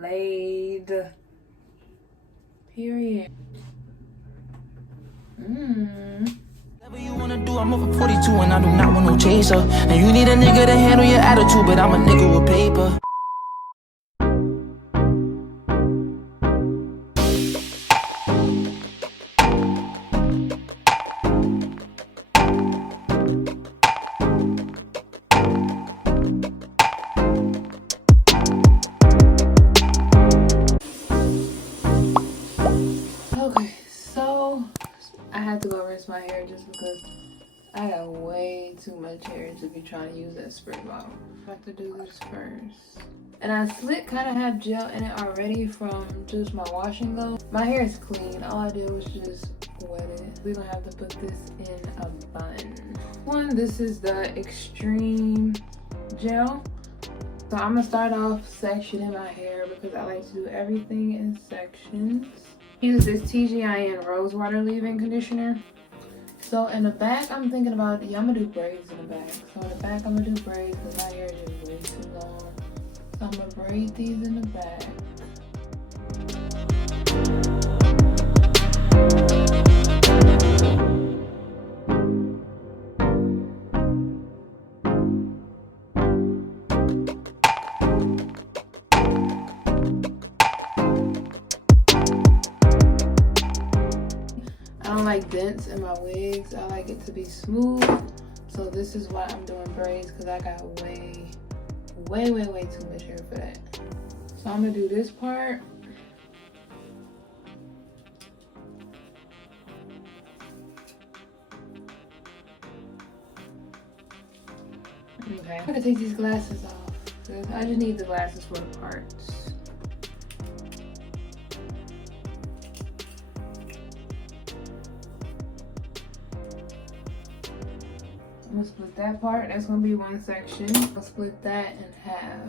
laid. Period. Whatever you wanna do, I'm over 42 and I do not want no chaser. And you need a nigga to handle your attitude, but I'm a nigga with paper. Okay, so I had to go rinse my hair just because I got way too much hair to be trying to use that spray bottle. I have to do this first. And I slick kind of have gel in it already from just my wash and go. My hair is clean. All I did was just wet it. We're gonna have to put this in a bun. This is the Extreme Gel. So I'm gonna start off sectioning my hair because I like to do everything in sections. Use this TGIN Rosewater Leave-In Conditioner. So in the back, I'm thinking about, I'm gonna do braids in the back. So in the back, I'm gonna do braids because my hair is just way too long. So I'm gonna braid these in the back. I don't like dents in my wigs. I like it to be smooth. So this is why I'm doing braids, because I got way too much hair for that. So I'm gonna do this part. Okay, I'm gonna take these glasses off. I just need the glasses for the parts. I'm gonna split that part. That's gonna be one section. I'll split that in half.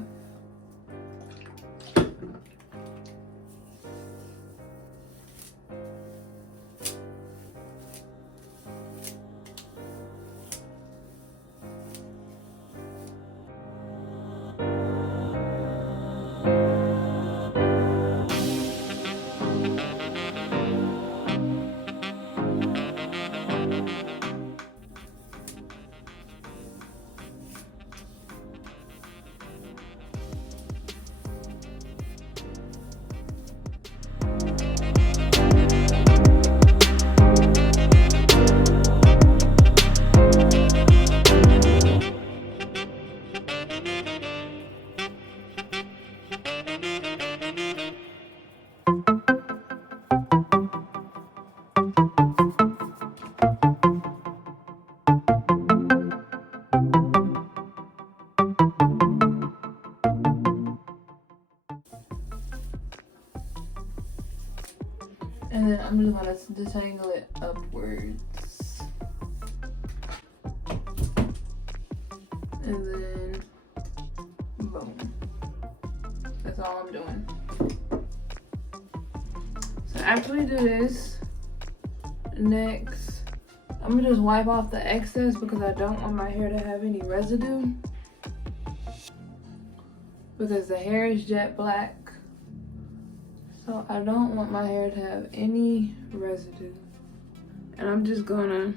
And then I'm just gonna detangle it upwards. And then, boom. That's all I'm doing. So after we do this, next, I'm gonna just wipe off the excess because I don't want my hair to have any residue. Because the hair is jet black. So I don't want my hair to have any residue. And I'm just gonna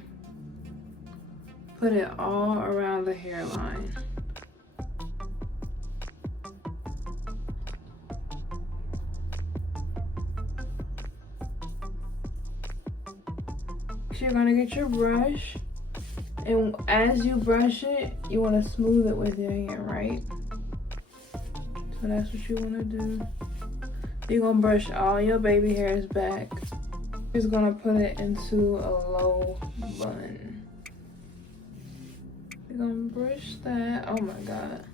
put it all around the hairline. So you're gonna get your brush, and as you brush it, you wanna smooth it with your hand, right? So that's what you wanna do. You're gonna brush all your baby hairs back. Just gonna put it into a low bun. You're gonna brush that. Oh my god.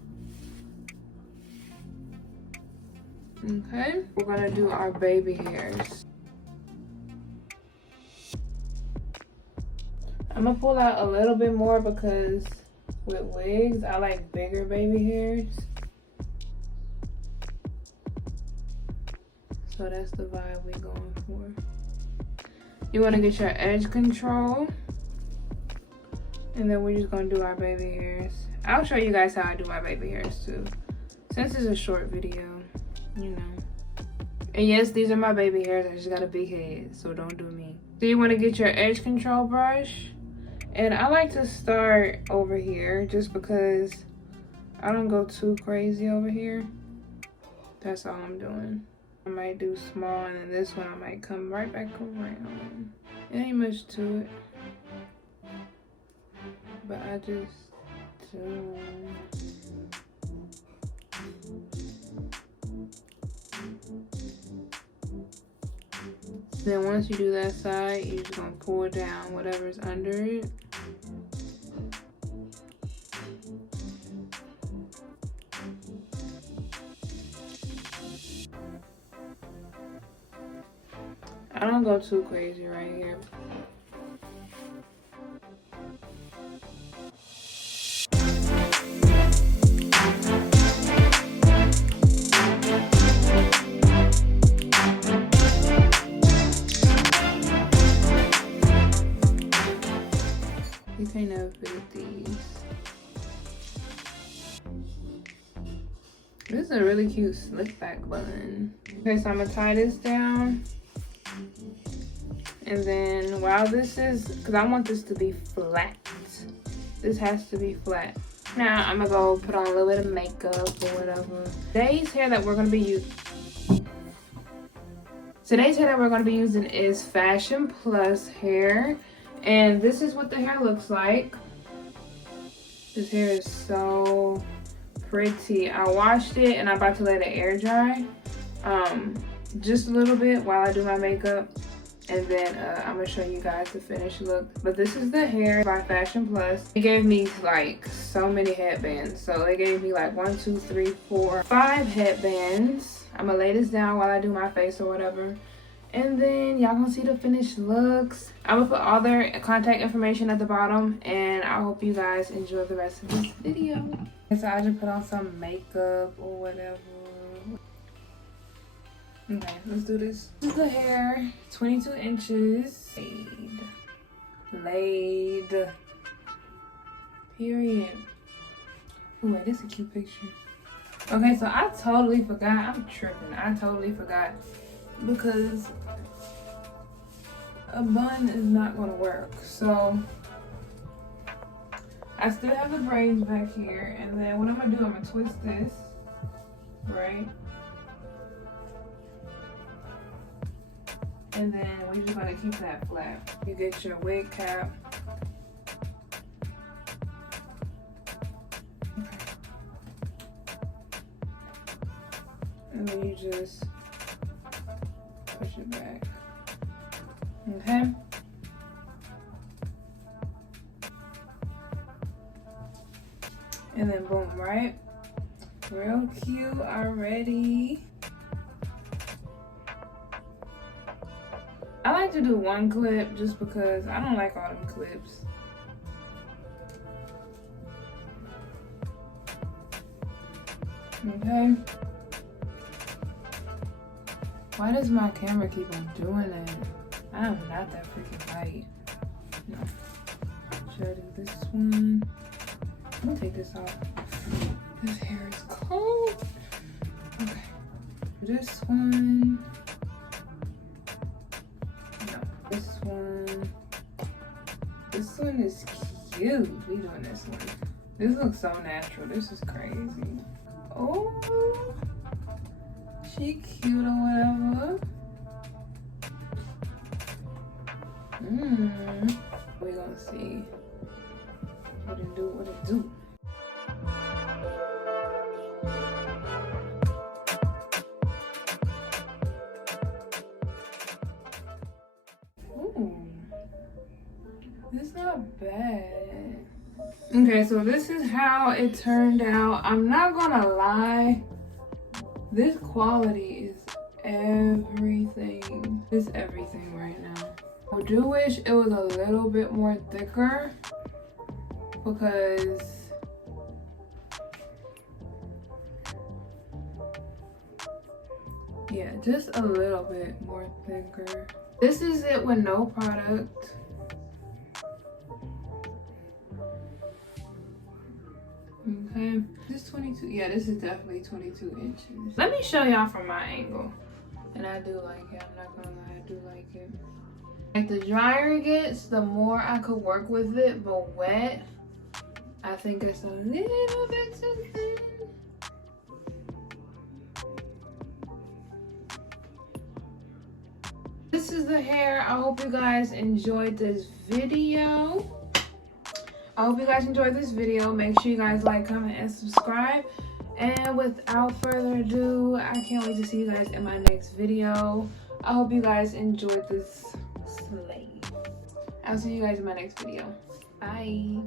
Okay, we're gonna do our baby hairs. I'm gonna pull out a little bit more because with wigs, I like bigger baby hairs. So that's the vibe we're going for. You want to get your edge control. And then we're just going to do our baby hairs. I'll show you guys how I do my baby hairs too, since it's a short video. you know. And yes, these are my baby hairs. I just got a big head, so don't do me. So you want to get your edge control brush. And I like to start over here just because I don't go too crazy over here. That's all I'm doing. I might do small, and then this one I might come right back around. It ain't much to it. But I just do. Then once you do that side, you're just gonna pull down whatever's under it. I don't go too crazy right here. You can't never forget these. This is a really cute slick back bun. Okay, so I'm gonna tie this down. And then while this is, because I want this to be flat. This has to be flat. Now I'm gonna go put on a little bit of makeup or whatever. Today's hair that we're gonna be using is Fashion Plus hair. And this is what the hair looks like. This hair is so pretty. I washed it and I'm about to let it air dry. Just a little bit while I do my makeup. And then I'm gonna show you guys the finished look. But this is the hair by Fashion Plus. It gave me like so many headbands. So they gave me like 1, 2, 3, 4, 5 headbands. I'm gonna lay this down while I do my face or whatever. And then y'all gonna see the finished looks. I'm gonna put all their contact information at the bottom. And I hope you guys enjoy the rest of this video. So I just put on some makeup or whatever. Okay, let's do this. This is the hair, 22 inches. Laid. Period. Oh wait, this is a cute picture. Okay, so I totally forgot. I'm tripping. I totally forgot. Because a bun is not gonna work. So I still have the braids back here. And then what I'm gonna do, I'm gonna twist this, right? And then we're just gonna keep that flat. You get your wig cap. Okay. And then you just push it back. Okay? And then boom, right? Real cute already. I like to do one clip just because I don't like all them clips. Okay. Why does my camera keep on doing that? I am not that freaking light. No. Should I do this one? I'm gonna take this off. This hair is cold. Okay. For this one. This one is cute. We doing this one. This looks so natural. This is crazy. Oh, she cute or whatever. We gonna see what it do. What it do. It's not bad. Okay, so this is how it turned out. I'm not gonna lie. This quality is everything. It's everything right now. I do wish it was a little bit more thicker because yeah, just a little bit more thicker. This is it with no product. Okay, this is 22. Yeah, this is definitely 22 inches. Let me show y'all from my angle. And I do like it. I'm not gonna lie, I do like it. Like the drier it gets, the more I could work with it. But wet, I think it's a little bit too thin. This is the hair. I hope you guys enjoyed this video. Make sure you guys like, comment, and subscribe. And without further ado, I can't wait to see you guys in my next video. I hope you guys enjoyed this slay. I'll see you guys in my next video. Bye.